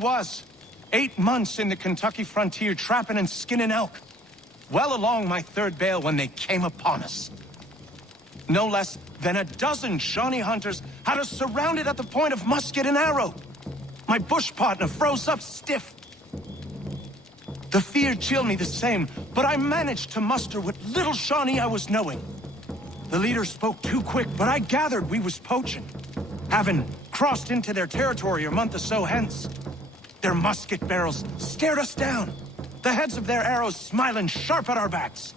was. 8 months in the Kentucky frontier, trapping and skinning elk. Well along my 3rd bale when they came upon us. No less than a dozen Shawnee hunters had us surrounded at the point of musket and arrow. My bush partner froze up stiff. The fear chilled me the same, but I managed to muster what little Shawnee I was knowing. The leader spoke too quick, but I gathered we was poaching, having crossed into their territory a month or so hence. Their musket barrels stared us down, the heads of their arrows smiling sharp at our backs.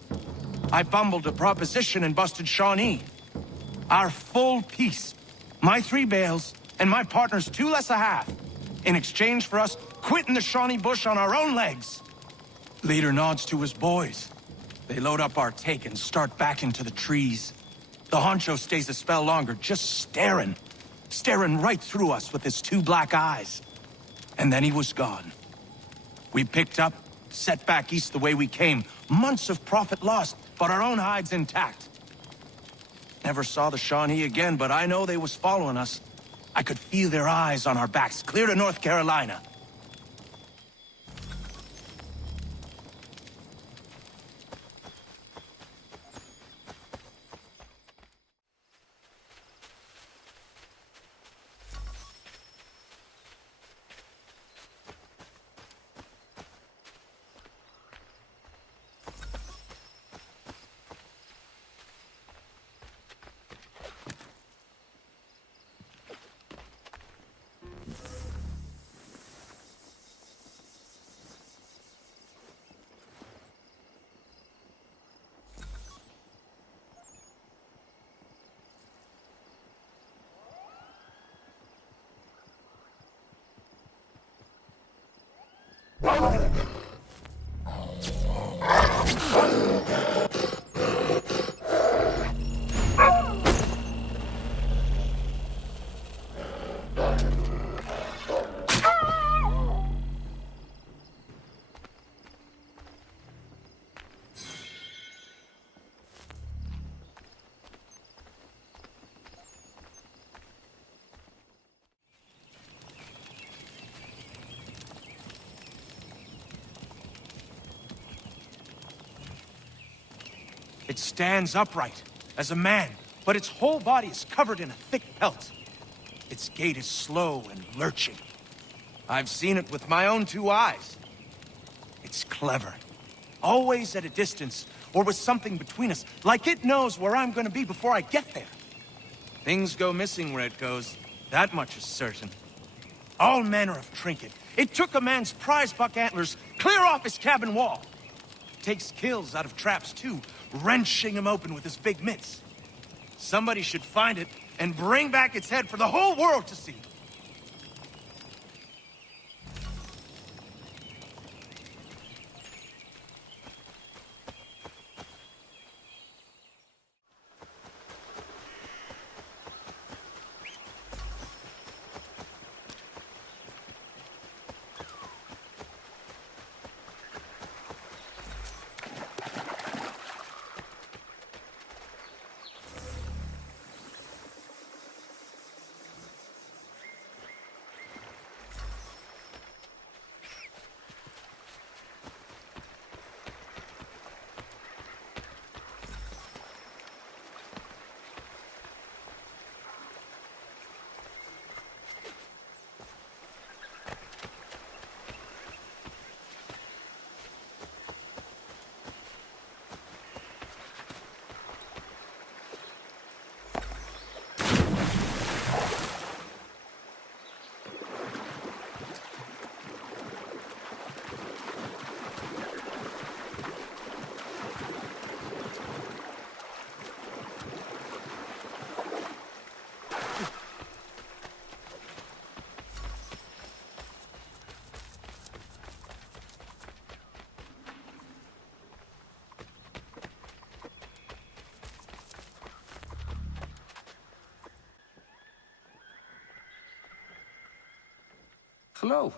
I bumbled a proposition and busted Shawnee. Our full piece, my 3 bales, and my partner's 2 less a half, in exchange for us quitting the Shawnee bush on our own legs. Leader nods to his boys. They load up our take and start back into the trees. The honcho stays a spell longer, just staring right through us with his 2 black eyes. And then he was gone. We picked up, set back east the way we came. Months of profit lost, but our own hides intact. Never saw the Shawnee again, but I know they was following us. I could feel their eyes on our backs, clear to North Carolina. It stands upright, as a man, but its whole body is covered in a thick pelt. Its gait is slow and lurching. I've seen it with my own 2 eyes. It's clever. Always at a distance, or with something between us, like it knows where I'm gonna be before I get there. Things go missing where it goes, that much is certain. All manner of trinket. It took a man's prize buck antlers clear off his cabin wall. Takes kills out of traps, too, wrenching them open with his big mitts. Somebody should find it and bring back its head for the whole world to see. Hello.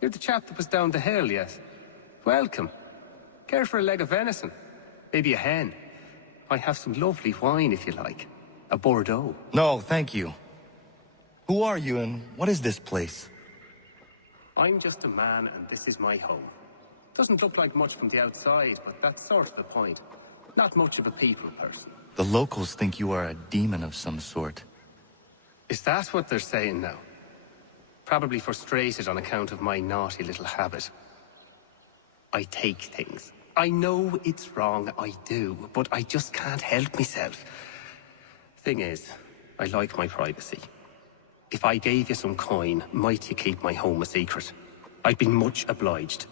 You're the chap that was down the hill, yes? Welcome. Care for a leg of venison? Maybe a hen? I have some lovely wine if you like. A Bordeaux. No, thank you. Who are you and what is this place? I'm just a man, and this is my home. Doesn't look like much from the outside, but that's sort of the point. Not much of a people person. The locals think you are a demon of some sort. Is that what they're saying now? Probably frustrated on account of my naughty little habit. I take things. I know it's wrong, I do, but I just can't help myself. Thing is, I like my privacy. If I gave you some coin, might you keep my home a secret? I'd be much obliged.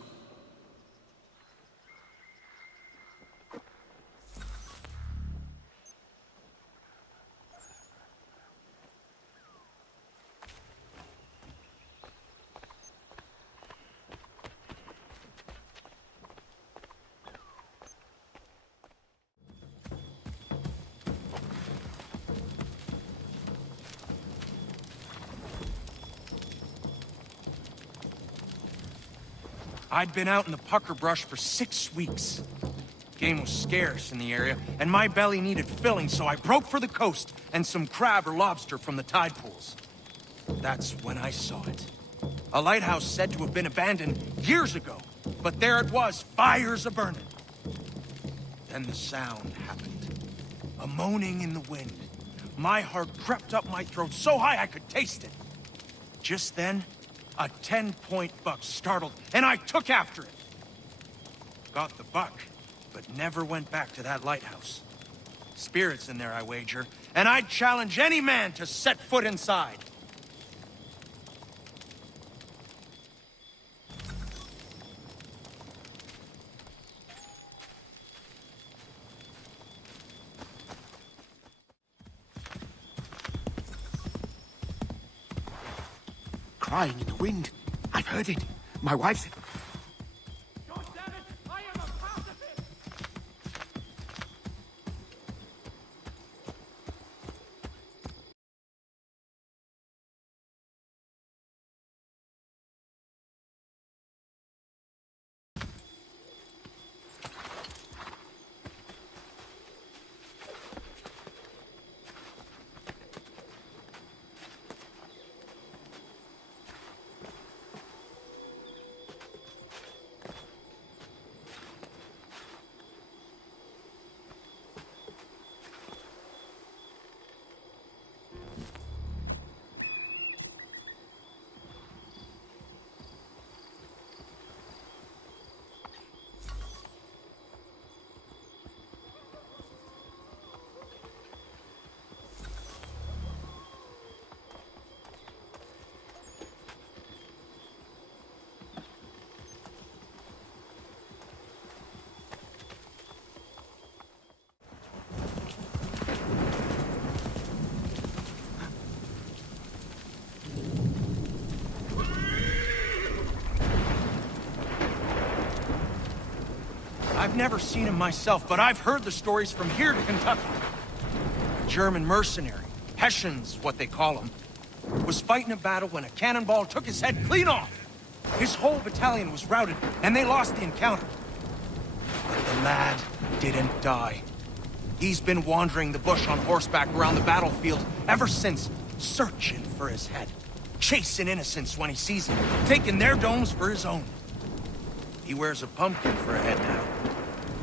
I'd been out in the pucker brush for 6 weeks. Game was scarce in the area, and my belly needed filling, so I broke for the coast and some crab or lobster from the tide pools. That's when I saw it. A lighthouse said to have been abandoned years ago, but there it was, fires a-burning. Then the sound happened. A moaning in the wind. My heart crept up my throat so high I could taste it. Just then, a 10-point buck startled, and I took after it. Got the buck, but never went back to that lighthouse. Spirits in there, I wager, and I'd challenge any man to set foot inside. Crying in the wind. I've heard it. My wife said... God damn it! I am a pacifist! I've never seen him myself, but I've heard the stories from here to Kentucky. A German mercenary, Hessians, what they call them, was fighting a battle when a cannonball took his head clean off. His whole battalion was routed, and they lost the encounter. But the lad didn't die. He's been wandering the bush on horseback around the battlefield ever since, searching for his head, chasing innocents when he sees them, taking their domes for his own. He wears a pumpkin for a head now,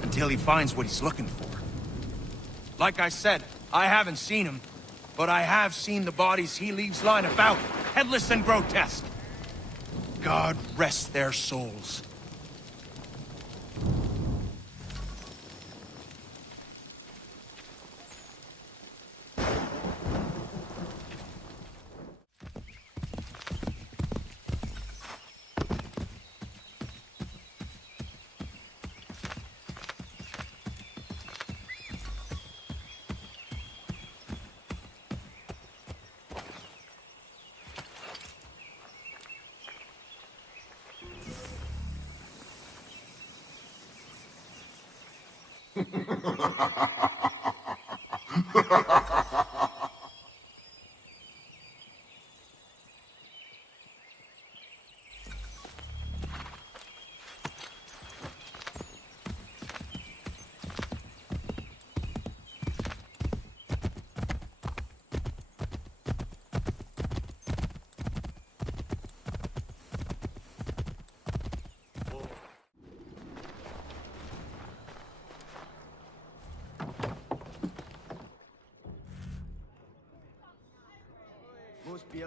until he finds what he's looking for. Like I said, I haven't seen him, but I have seen the bodies he leaves lying about, headless and grotesque. God rest their souls.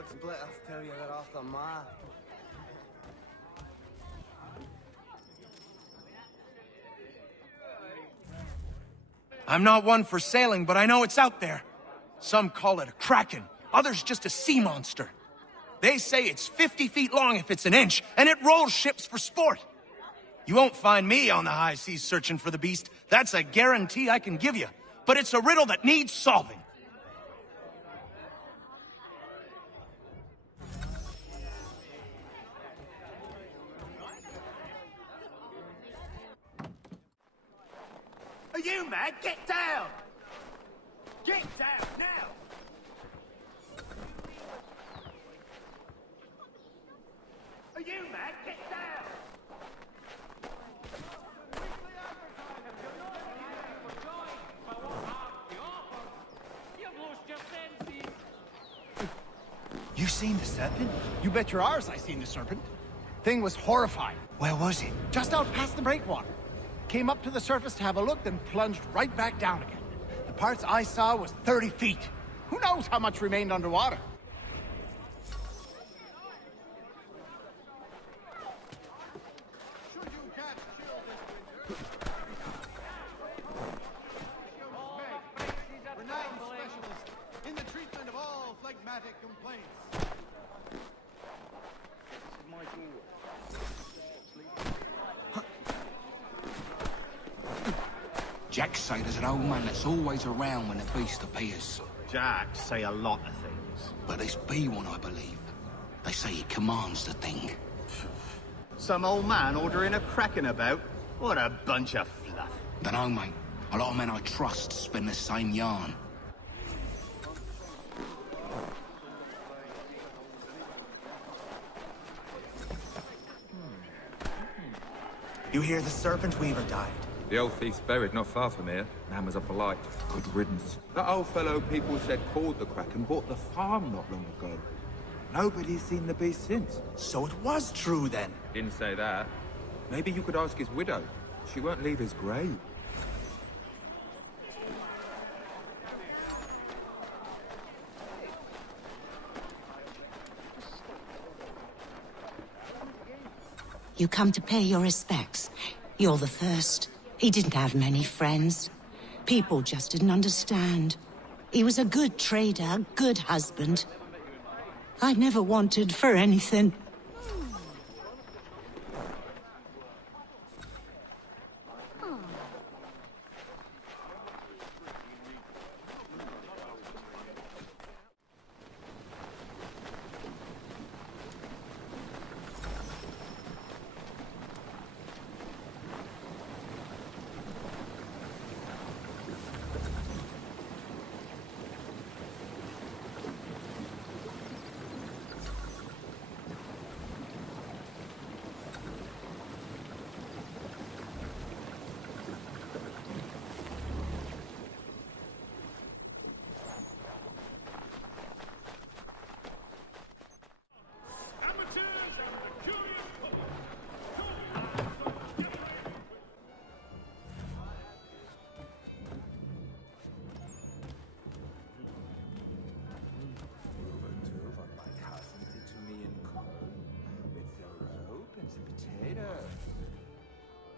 Good split, I'll tell you that off the mark. I'm not one for sailing, but I know it's out there. Some call it a kraken, others just a sea monster. They say it's 50 feet long if it's an inch, and it rolls ships for sport. You won't find me on the high seas searching for the beast. That's a guarantee I can give you. But it's a riddle that needs solving. Are you mad? Get down! Get down now! Are you mad? Get down! You seen the serpent? You bet your arse I seen the serpent. Thing was horrifying. Where was it? Just out past the breakwater. Came up to the surface to have a look, then plunged right back down again. The parts I saw was 30 feet. Who knows how much remained underwater? Renowned specialist in the treatment of all phlegmatic complaints. Jack say there's an old man that's always around when the beast appears. Jack say a lot of things. But this be one, I believe. They say he commands the thing. Some old man ordering a kraken about? What a bunch of fluff. Dunno, mate. A lot of men I trust spin the same yarn. You hear the Serpent Weaver died? The old thief's buried not far from here. Man was up a light. Good riddance. That old fellow people said called the Kraken bought the farm not long ago. Nobody's seen the beast since. So it was true then. Didn't say that. Maybe you could ask his widow. She won't leave his grave. You come to pay your respects. You're the first. He didn't have many friends. People just didn't understand. He was a good trader, a good husband. I never wanted for anything.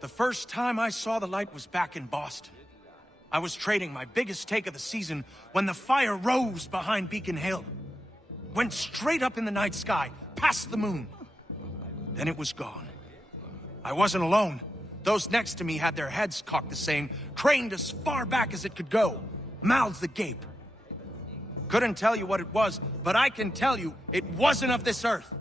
The first time I saw the light was back in Boston. I was trading my biggest take of the season when the fire rose behind Beacon Hill. Went straight up in the night sky, past the moon. Then it was gone. I wasn't alone. Those next to me had their heads cocked the same, craned as far back as it could go, mouths agape. Couldn't tell you what it was, but I can tell you it wasn't of this earth.